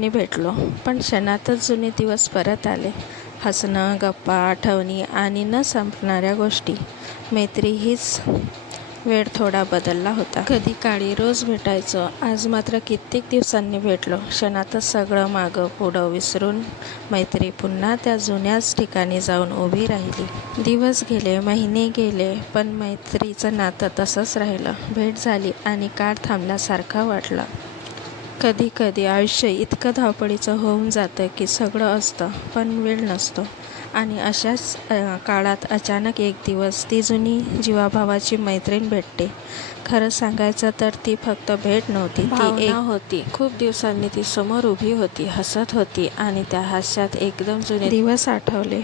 आणि भेटलो पण क्षणातच जुने दिवस परत आले. हसणं गप्पा आठवणी आणि न संपणाऱ्या गोष्टी. मैत्री हीच वेळ थोडा बदलला होता. कधी काळी रोज भेटायचो आज मात्र कित्येक दिवसांनी भेटलो. क्षणातच सगळं मागं पुढं विसरून मैत्री पुन्हा त्या जुन्याच ठिकाणी जाऊन उभी राहिली. दिवस गेले महिने गेले पण मैत्रीचं नातं तसंच राहिलं. भेट झाली आणि काळ थांबल्यासारखा वाटला. कधी कधी आयुष्य इतकं धावपळीचं होऊन जातं की सगळं असतं पण वेळ नसतो. आणि अशाच काळात अचानक एक दिवस ती जुनी जीवाभावाची मैत्रीण भेटते. खरं सांगायचं तर ती फक्त भेट नव्हती ती एक होती. खूप दिवसांनी ती समोर उभी होती हसत होती आणि त्या हास्यात एकदम जुने दिवस आठवले.